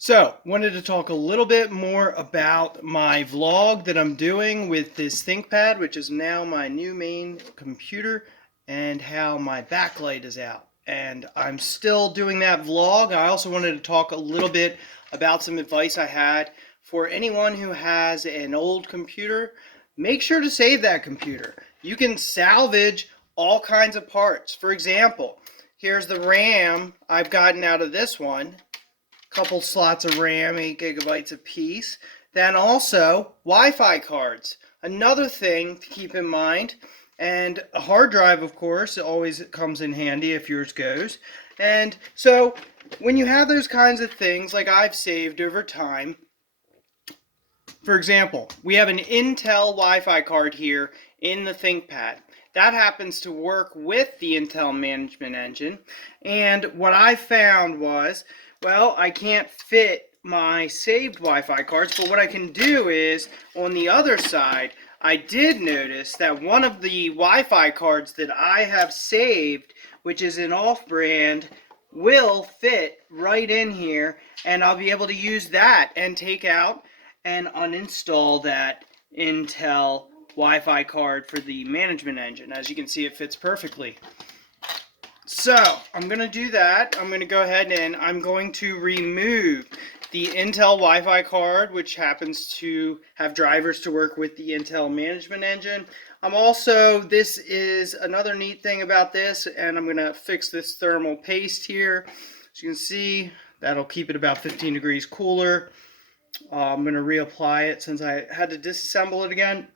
So, wanted to talk a little bit more about my vlog that I'm doing with this Thinkpad, which is now my new main computer, and how my backlight is out. And I'm still doing that vlog. I also wanted to talk a little bit about some advice I had for anyone who has an old computer. Make sure to save that computer. You can salvage all kinds of parts. For example, here's the RAM I've gotten out of this one. Couple slots of RAM, 8 gigabytes apiece. Then also Wi-Fi cards. Another thing to keep in mind, and a hard drive, of course, always comes in handy if yours goes. And so when you have those kinds of things, like I've saved over time, for example, we have an Intel Wi-Fi card here in the Thinkpad. That happens to work with the Intel Management Engine. And what I found was, well, I can't fit my saved Wi-Fi cards, but what I can do is, on the other side, I did notice that one of the Wi-Fi cards that I have saved, which is an off-brand, will fit right in here, and I'll be able to use that and take out and uninstall that Intel Wi-Fi card for the management engine. As you can see, it fits perfectly. So I'm going to do that. I'm going to go ahead and I'm going to remove the Intel Wi-Fi card, which happens to have drivers to work with the Intel Management Engine. This is another neat thing about this, and I'm going to fix this thermal paste here. As you can see, that'll keep it about 15 degrees cooler. I'm going to reapply it since I had to disassemble it again.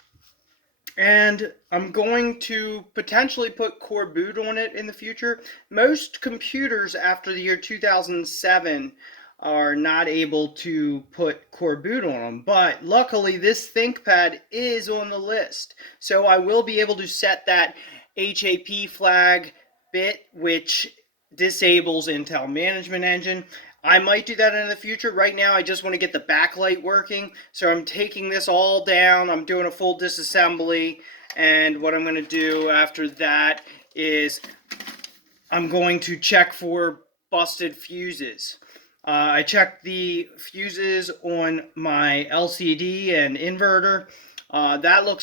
And I'm going to potentially put Coreboot on it in the future. Most computers after the year 2007 are not able to put Coreboot on them, but luckily this Thinkpad is on the list. So I will be able to set that HAP flag bit, which disables Intel Management Engine. I might do that in the future. Right now, I just want to get the backlight working. So I'm taking this all down. I'm doing a full disassembly. And what I'm going to do after that is I'm going to check for busted fuses. I checked the fuses on my LCD and inverter.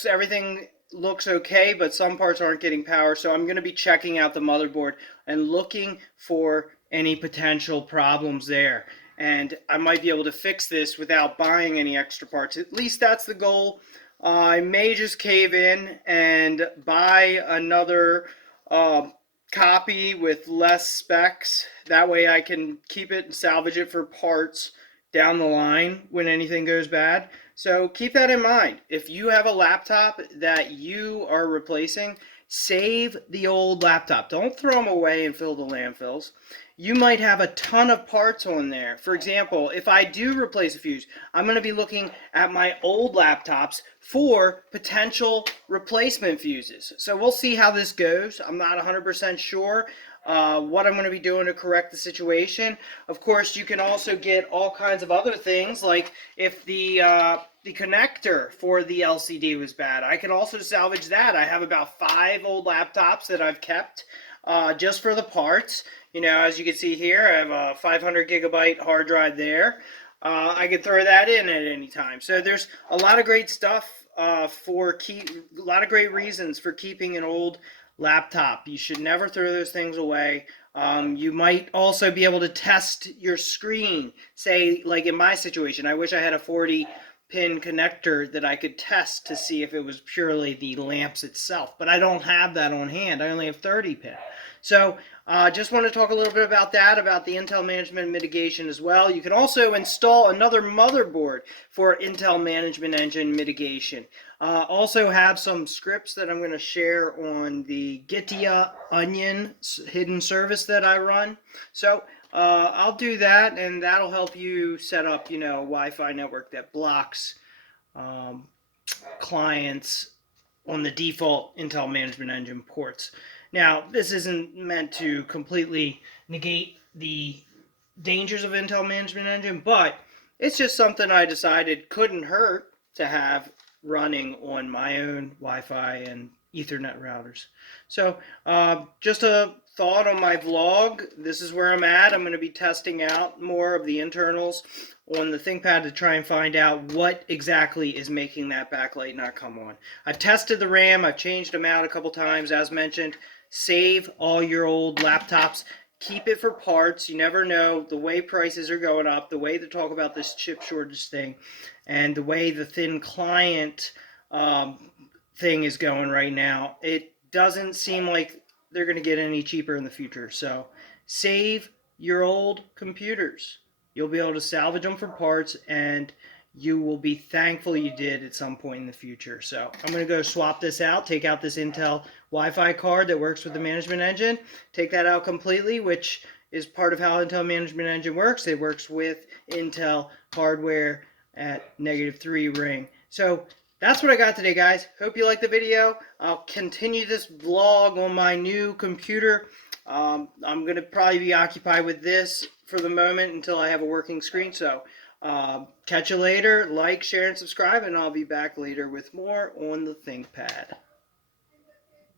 Everything looks okay, but some parts aren't getting power. So I'm going to be checking out the motherboard and looking for any potential problems there. And I might be able to fix this without buying any extra parts. At least that's the goal. I may just cave in and buy another copy with less specs. That way I can keep it and salvage it for parts down the line when anything goes bad. So keep that in mind. If you have a laptop that you are replacing, save the old laptop. Don't throw them away and fill the landfills. You might have a ton of parts on there. For example, if I do replace a fuse, I'm going to be looking at my old laptops for potential replacement fuses. So we'll see how this goes. I'm not 100% sure what I'm going to be doing to correct the situation. Of course, you can also get all kinds of other things, like if the connector for the LCD was bad, I can also salvage that. I have about 5 old laptops that I've kept just for the parts. You know, as you can see here, I have a 500 gigabyte hard drive there. I can throw that in at any time. So there's a lot of great stuff a lot of great reasons for keeping an old laptop. You should never throw those things away. You might also be able to test your screen. Say, like in my situation, I wish I had a 40-pin connector that I could test to see if it was purely the lamps itself. But I don't have that on hand. I only have 30-pin. So just want to talk a little bit about that, about the Intel Management Mitigation as well. You can also install another motherboard for Intel Management Engine Mitigation. Also have some scripts that I'm going to share on the Gitya Onion hidden service that I run. So I'll do that, and that'll help you set up, a Wi-Fi network that blocks clients on the default Intel Management Engine ports. Now, this isn't meant to completely negate the dangers of Intel Management Engine, but it's just something I decided couldn't hurt to have running on my own Wi-Fi and Ethernet routers. So just a thought on my vlog. This is where I'm at. I'm going to be testing out more of the internals on the Thinkpad to try and find out what exactly is making that backlight not come on. I've tested the RAM. I've changed them out a couple times, as mentioned. Save all your old laptops. Keep it for parts. You never know. The way prices are going up, the way they talk about this chip shortage thing, and the way the thin client thing is going right now, it doesn't seem like they're going to get any cheaper in the future. So save your old computers. You'll be able to salvage them for parts, and you will be thankful you did at some point in the future. So I'm going to go swap this out, take out this Intel Wi-Fi card that works with the Management Engine, take that out completely, which is part of how Intel Management Engine works. It works with Intel hardware at -3 ring. So that's what I got today, guys. Hope you liked the video. I'll continue this vlog on my new computer. I'm going to probably be occupied with this for the moment until I have a working screen. So catch you later. Like, share, and subscribe, and I'll be back later with more on the Thinkpad.